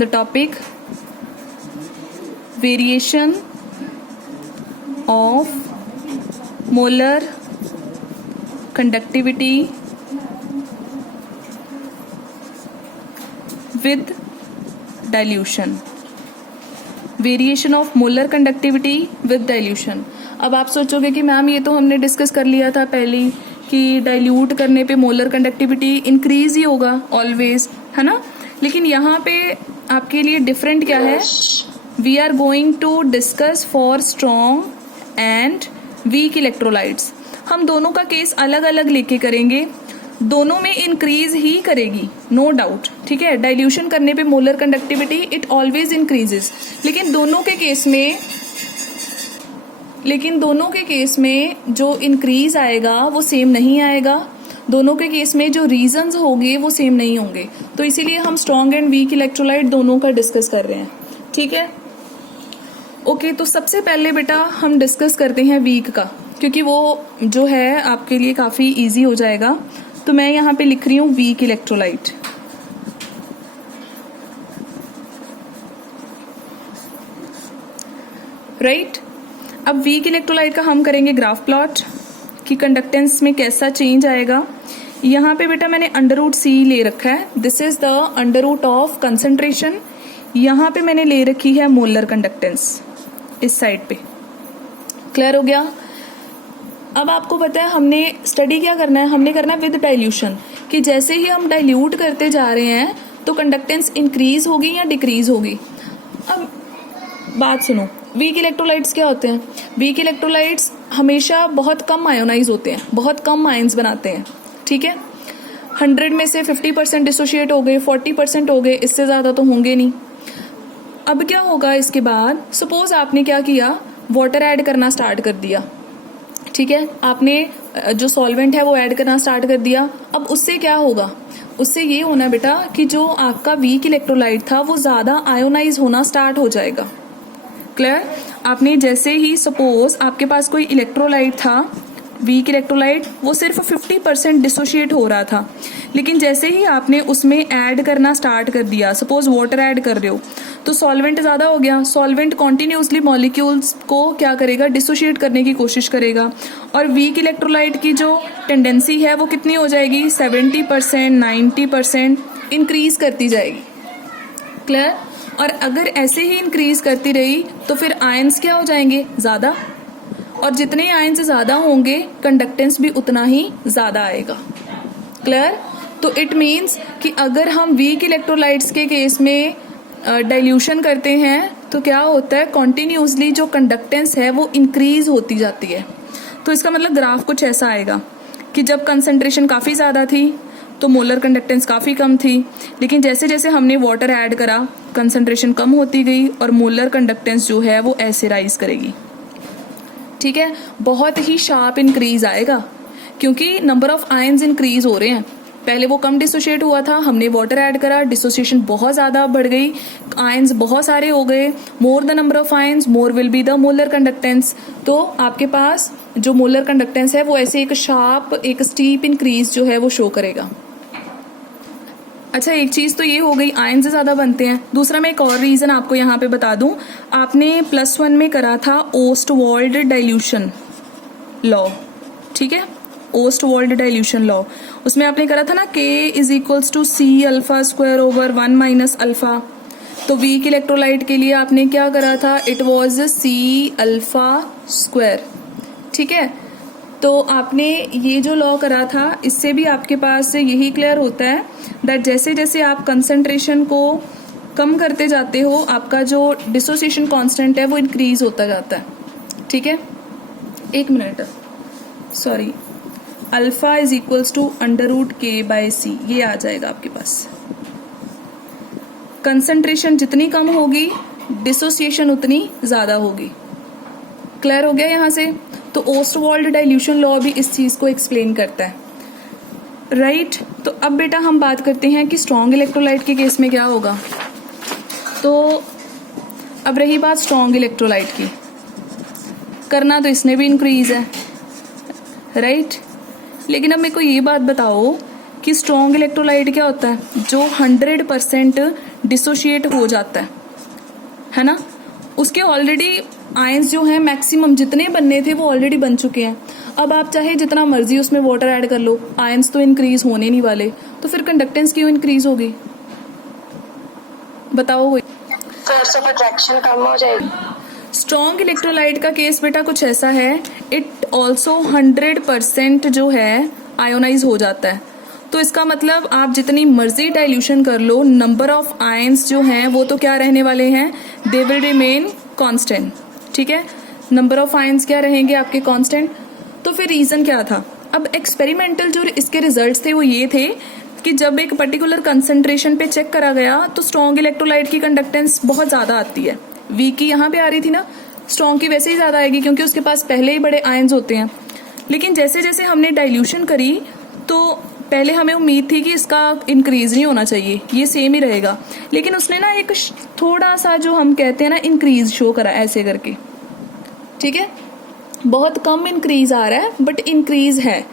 The topic variation of molar conductivity with dilution. Variation of molar conductivity with dilution. अब आप सोचोगे कि ma'am ये तो हमने डिस्कस कर लिया था पहले ही कि डाइल्यूट करने पे मोलर कंडक्टिविटी इंक्रीज ही होगा ऑलवेज, है ना। लेकिन यहाँ पे आपके लिए डिफरेंट क्या है, we are going to discuss for strong and weak electrolytes. हम दोनों का केस अलग अलग लेके करेंगे, दोनों में इंक्रीज ही करेगी, नो डाउट, ठीक है। डाइल्यूशन करने पे molar conductivity it always increases, लेकिन दोनों के केस में जो इंक्रीज आएगा वो सेम नहीं आएगा, दोनों के केस में जो रीजंस होंगे वो सेम नहीं होंगे। तो इसीलिए हम स्ट्रॉन्ग एंड वीक इलेक्ट्रोलाइट दोनों का डिस्कस कर रहे हैं, ठीक है। ओके, तो सबसे पहले बेटा हम डिस्कस करते हैं वीक का, क्योंकि वो जो है आपके लिए काफी इजी हो जाएगा। तो मैं यहाँ पे लिख रही हूँ वीक इलेक्ट्रोलाइट। राइट, अब वीक इलेक्ट्रोलाइट का हम करेंगे ग्राफ प्लॉट कि कंडक्टेंस में कैसा चेंज आएगा। यहाँ पे बेटा मैंने अंडर रूट सी ले रखा है, this is the under root of concentration. यहाँ पे मैंने ले रखी है मोलर कंडक्टेंस इस साइड पे। क्लियर हो गया। अब आपको पता है हमने स्टडी क्या करना है, हमने करना है विद डाइल्यूशन, कि जैसे ही हम डाइल्यूट करते जा रहे हैं तो कंडक्टेंस इंक्रीज होगी या डिक्रीज होगी। अब बात सुनो, वीक इलेक्ट्रोलाइट्स क्या होते हैं। वीक इलेक्ट्रोलाइट्स हमेशा बहुत कम आयोनाइज होते हैं, बहुत कम आयंस बनाते हैं, ठीक है। 100 में से 50% डिसोशिएट हो गए, 40% हो गए, इससे ज्यादा तो होंगे नहीं। अब क्या होगा इसके बाद, सपोज आपने क्या किया, वाटर ऐड करना स्टार्ट कर दिया, ठीक है। आपने जो सॉल्वेंट है वो ऐड करना स्टार्ट कर दिया। अब उससे क्या होगा, उससे ये होना बेटा कि जो आपका वीक इलेक्ट्रोलाइट था वो ज्यादा आयोनाइज होना स्टार्ट हो जाएगा। क्लियर। आपने जैसे ही सपोज आपके पास कोई इलेक्ट्रोलाइट था वीक इलेक्ट्रोलाइट, वो सिर्फ 50% डिसोशिएट हो रहा था, लेकिन जैसे ही आपने उसमें ऐड करना स्टार्ट कर दिया, सपोज वाटर ऐड कर रहे हो, तो सॉल्वेंट ज्यादा हो गया। सॉल्वेंट कॉन्टिन्यूसली मॉलिक्यूल्स को क्या करेगा, डिसोशिएट करने की कोशिश करेगा, और वीक इलेक्ट्रोलाइट की जो टेंडेंसी है वो कितनी हो जाएगी, 70% 90% इंक्रीज करती जाएगी। क्लियर। और अगर ऐसे ही इंक्रीज करती रही तो फिर आयंस क्या हो जाएंगे, ज्यादा, और जितने आयंस ज्यादा होंगे कंडक्टेंस भी उतना ही ज्यादा आएगा। क्लियर। तो इट मीन्स कि अगर हम वीक इलेक्ट्रोलाइट्स के केस में डाइल्यूशन करते हैं तो क्या होता है, कॉन्टिन्यूसली जो कंडक्टेंस है वो इंक्रीज होती जाती है। तो इसका मतलब ग्राफ कुछ ऐसा आएगा कि जब कंसंट्रेशन काफी ज्यादा थी तो मोलर कंडक्टेंस काफी कम थी, लेकिन जैसे जैसे हमने वाटर ऐड करा कंसंट्रेशन कम होती गई और मोलर कंडक्टेंस जो है वो ऐसे राइज करेगी, ठीक है। बहुत ही शार्प इंक्रीज आएगा क्योंकि नंबर ऑफ आयंस इंक्रीज हो रहे हैं। पहले वो कम डिसोशिएट हुआ था, हमने वाटर ऐड करा, डिसोसिएशन बहुत ज्यादा बढ़ गई, आयंस बहुत सारे हो गए। More the number of ions more will be the molar conductance. तो आपके पास जो मोलर कंडक्टेंस है वो ऐसे एक शार्प, एक स्टीप इंक्रीज जो है वो शो करेगा। अच्छा, एक चीज तो ये हो गई, आयंस ज्यादा बनते हैं। दूसरा मैं एक और रीजन आपको यहाँ पे बता दूं, आपने +1 में करा था ओस्टवाल्ड डाइल्यूशन लॉ, ठीक है, ओस्टवाल्ड डाइल्यूशन लॉ। उसमें आपने करा था ना K = C∝² / 1 - अल्फा। तो वीक इलेक्ट्रोलाइट के लिए आपने क्या करा था, इट वाज C∝², ठीक है। तो आपने ये जो लॉ करा था इससे भी आपके पास यही क्लियर होता है दैट जैसे जैसे आप कंसंट्रेशन को कम करते जाते हो आपका जो डिसोसिएशन कांस्टेंट है वो इंक्रीज होता जाता है, ठीक है। एक मिनट, सॉरी, अल्फा = √K/C, ये आ जाएगा आपके पास। कंसंट्रेशन जितनी कम होगी डिसोसिएशन उतनी ज्यादा होगी। क्लियर हो गया यहाँ से। तो ओस्टवाल्ड डाइल्यूशन लॉ भी इस चीज को एक्सप्लेन करता है, राइट। तो अब बेटा हम बात करते हैं कि स्ट्रॉन्ग इलेक्ट्रोलाइट के केस में क्या होगा। तो अब रही बात स्ट्रॉन्ग इलेक्ट्रोलाइट की, करना तो इसने भी इंक्रीज है, राइट। लेकिन अब मेरे को ये बात बताओ कि स्ट्रॉन्ग इलेक्ट्रोलाइट क्या होता है, जो 100% डिसोशिएट हो जाता है ना। उसके ऑलरेडी आयंस जो हैं मैक्सिमम जितने बनने थे वो ऑलरेडी बन चुके हैं। अब आप चाहे जितना मर्जी उसमें वाटर ऐड कर लो, आयंस तो इंक्रीज होने नहीं वाले, तो फिर कंडक्टेंस क्यों इंक्रीज होगी, बताओ कोई। फोर्स ऑफ अट्रैक्शन कम हो जाएगी। स्ट्रॉन्ग इलेक्ट्रोलाइट का केस बेटा कुछ ऐसा है, इट ऑल्सो 100% जो है आयोनाइज हो जाता है। तो इसका मतलब आप जितनी मर्जी डाइल्यूशन कर लो, नंबर ऑफ आयंस जो हैं वो तो क्या रहने वाले हैं, दे विल रिमेन कांस्टेंट। ठीक है, नंबर ऑफ आयंस क्या रहेंगे आपके कांस्टेंट। तो फिर रीजन क्या था, अब एक्सपेरिमेंटल जो इसके रिजल्ट्स थे वो ये थे कि जब एक पर्टिकुलर कंसंट्रेशन पे चेक करा गया तो स्ट्रॉन्ग इलेक्ट्रोलाइट की कंडक्टेंस बहुत ज्यादा आती है। वीक की यहाँ पे आ रही थी ना, स्ट्रॉन्ग की वैसे ही ज्यादा आएगी क्योंकि उसके पास पहले ही बड़े आयंस होते हैं। लेकिन जैसे जैसे हमने डाइल्यूशन करी तो पहले हमें उम्मीद थी कि इसका इंक्रीज नहीं होना चाहिए, ये सेम ही रहेगा, लेकिन उसने ना एक थोड़ा सा जो हम कहते हैं ना इंक्रीज शो करा ऐसे करके। ठीक है, बहुत कम इंक्रीज आ रहा है बट इंक्रीज है।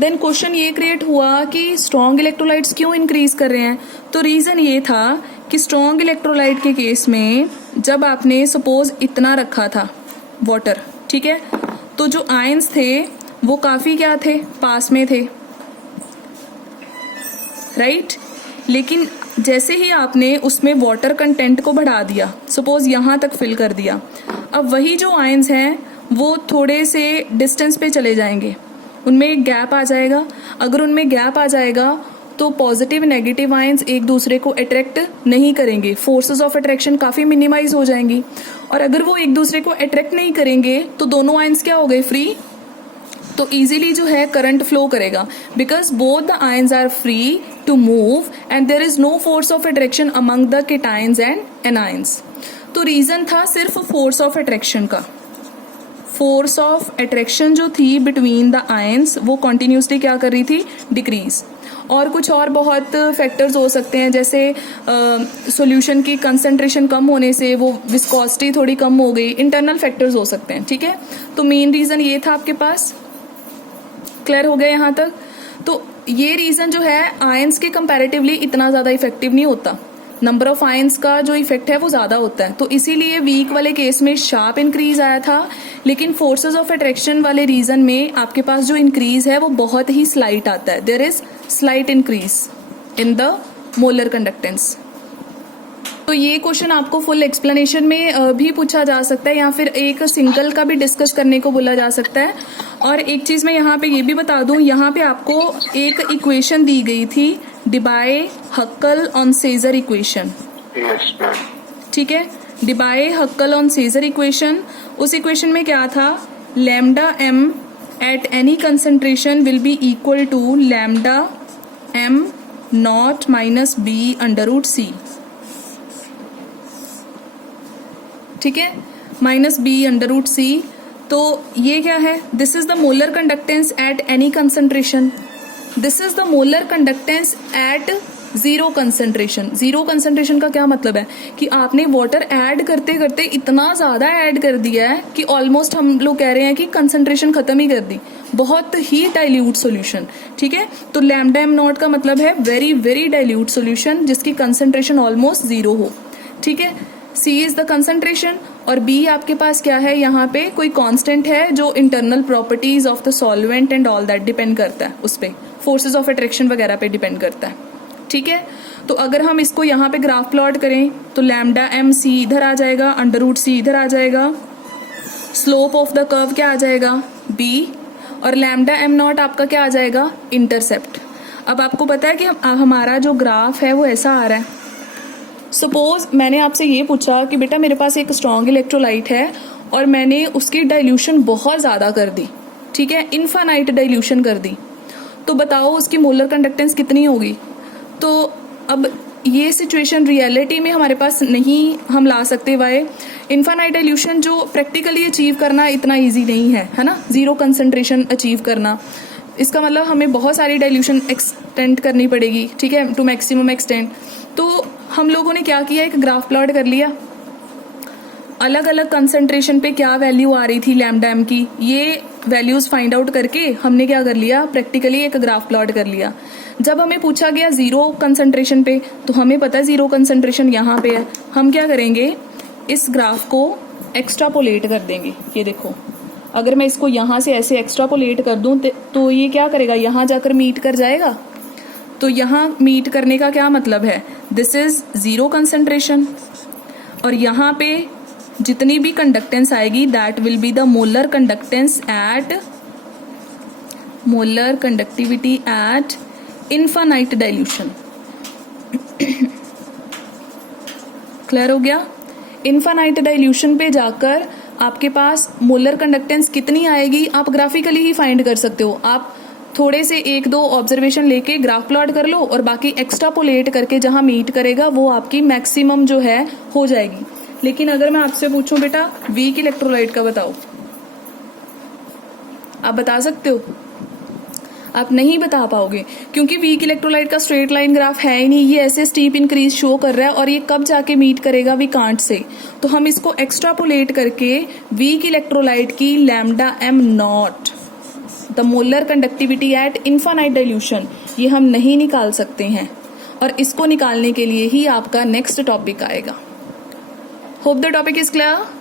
देन क्वेश्चन ये क्रिएट हुआ कि स्ट्रॉन्ग इलेक्ट्रोलाइट्स क्यों इंक्रीज कर रहे हैं। तो रीजन ये था कि स्ट्रॉन्ग इलेक्ट्रोलाइट के केस में जब आपने सपोज इतना रखा था वाटर, ठीक है, तो जो आयंस थे वो काफी क्या थे, पास में थे, राइट। लेकिन जैसे ही आपने उसमें वाटर कंटेंट को बढ़ा दिया, सपोज यहां तक फिल कर दिया, अब वही जो आयंस हैं वो थोड़े से डिस्टेंस पे चले जाएंगे, उनमें एक गैप आ जाएगा। अगर उनमें गैप आ जाएगा तो पॉजिटिव नेगेटिव आयंस एक दूसरे को अट्रैक्ट नहीं करेंगे, फोर्सेस ऑफ अट्रैक्शन काफी मिनिमाइज हो जाएंगी। और अगर वो एक दूसरे को अट्रैक्ट नहीं करेंगे तो दोनों आयंस क्या हो गए, फ्री। तो इजीली जो है करंट फ्लो करेगा, because both the ions are free to move and there is no force of attraction among the cations and anions. तो रीजन था सिर्फ फोर्स ऑफ अट्रैक्शन का। फोर्स ऑफ अट्रैक्शन जो थी बिटवीन द आयंस वो continuously क्या कर रही थी, डिक्रीज। और कुछ और बहुत फैक्टर्स हो सकते हैं, जैसे सॉल्यूशन की कंसंट्रेशन कम होने से वो विस्कोसिटी थोड़ी कम हो गई, इंटरनल फैक्टर्स हो सकते हैं। ठीक है, तो मेन रीजन ये था आपके पास, क्लियर हो गया यहाँ तक। तो ये रीजन जो है आयंस के कंपैरेटिवली इतना ज्यादा इफेक्टिव नहीं होता, नंबर ऑफ आयंस का जो इफेक्ट है वो ज्यादा होता है। तो इसीलिए वीक वाले केस में शार्प इंक्रीज आया था, लेकिन फोर्सेस ऑफ अट्रैक्शन वाले रीजन में आपके पास जो इंक्रीज है वो बहुत ही स्लाइट आता है, there is slight increase in the molar conductance. तो ये क्वेश्चन आपको फुल एक्सप्लेनेशन में भी पूछा जा सकता है या फिर एक सिंगल का भी डिस्कस करने को बोला जा सकता है। और एक चीज मैं यहाँ पे ये भी बता दूं, यहाँ पे आपको एक इक्वेशन दी गई थी, Debye Huckel Onsager equation. ठीक है, Debye Huckel Onsager equation. उस इक्वेशन में क्या था, lambda m at any concentration will be equal to lambda m not minus b under root c. ठीक है, minus b under root c. तो ये क्या है, this is the molar conductance at any concentration, this is the molar conductance at zero concentration. Zero concentration का क्या मतलब है कि आपने वाटर ऐड करते करते इतना ज्यादा ऐड कर दिया है कि ऑलमोस्ट हम लोग कह रहे हैं कि कंसंट्रेशन खत्म ही कर दी, बहुत ही डाइल्यूट सॉल्यूशन। ठीक है, तो लैम्डा एम नॉट का मतलब है वेरी वेरी डाइल्यूट सॉल्यूशन जिसकी कंसंट्रेशन ऑलमोस्ट जीरो हो। ठीक है, C इज द कंसंट्रेशन और B आपके पास क्या है, यहाँ पे कोई कांस्टेंट है जो internal properties of the solvent and all that depend करता है, उस पे फोर्सेस ऑफ अट्रैक्शन वगैरह पे डिपेंड करता है। ठीक है, तो अगर हम इसको यहाँ पे ग्राफ प्लॉट करें तो लैम्डा एम सी इधर आ जाएगा, अंडर रूट सी इधर आ जाएगा, स्लोप ऑफ द कर्व क्या आ जाएगा, B, और लैम्डा एम नॉट आपका क्या आ जाएगा, इंटरसेप्ट। अब आपको पता है कि हमारा जो ग्राफ है वो ऐसा आ रहा है। सपोज मैंने आपसे ये पूछा कि बेटा मेरे पास एक स्ट्रॉन्ग इलेक्ट्रोलाइट है और मैंने उसकी डाइल्यूशन बहुत ज़्यादा कर दी, ठीक है, इनफाइनाइट डाइल्यूशन कर दी, तो बताओ उसकी मोलर कंडक्टेंस कितनी होगी। तो अब ये सिचुएशन रियलिटी में हमारे पास नहीं हम ला सकते, वाई, इनफाइनाइट डाइल्यूशन जो प्रैक्टिकली अचीव करना इतना ईजी नहीं है ना, जीरो कंसंट्रेशन अचीव करना, इसका मतलब हमें बहुत सारी डाइल्यूशन एक्सटेंड करनी पड़ेगी, ठीक है, टू मैक्सिमम एक्सटेंड। तो हम लोगों ने क्या किया, एक ग्राफ प्लॉट कर लिया, अलग अलग कंसंट्रेशन पे क्या वैल्यू आ रही थी लैम्डा एम की, ये वैल्यूज फाइंड आउट करके हमने क्या कर लिया, प्रैक्टिकली एक ग्राफ प्लॉट कर लिया। जब हमें पूछा गया जीरो कंसंट्रेशन पे, तो हमें पता है जीरो कंसंट्रेशन यहाँ पे है, हम क्या करेंगे, इस ग्राफ को एक्स्ट्रापोलेट कर देंगे। ये देखो, अगर मैं इसको यहाँ से ऐसे एक्स्ट्रापोलेट कर दूं तो ये क्या करेगा, यहाँ जाकर मीट कर जाएगा। तो यहाँ मीट करने का क्या मतलब है, दिस इज जीरो कंसंट्रेशन, और यहाँ पे जितनी भी कंडक्टेंस आएगी that will be the molar conductance at molar conductivity at infinite dilution. Clear हो गया। इनफाइनाइट डाइल्यूशन पे जाकर आपके पास मोलर कंडक्टेंस कितनी आएगी आप ग्राफिकली ही फाइंड कर सकते हो। आप थोड़े से एक दो ऑब्जर्वेशन लेके ग्राफ प्लॉट कर लो और बाकी एक्स्ट्रापोलेट करके जहां मीट करेगा वो आपकी मैक्सिमम जो है हो जाएगी। लेकिन अगर मैं आपसे पूछूं बेटा वीक इलेक्ट्रोलाइट का बताओ, आप बता सकते हो? आप नहीं बता पाओगे, क्योंकि वीक इलेक्ट्रोलाइट का स्ट्रेट लाइन ग्राफ है ही नहीं, ये ऐसे स्टीप इंक्रीज शो कर रहा है और ये कब जाके मीट करेगा, वी कांट से। तो हम इसको एक्स्ट्रापोलेट करके वीक इलेक्ट्रोलाइट की lambda m not, the molar conductivity at infinite dilution, ये हम नहीं निकाल सकते हैं, और इसको निकालने के लिए ही आपका नेक्स्ट टॉपिक आएगा। Hope the topic is clear.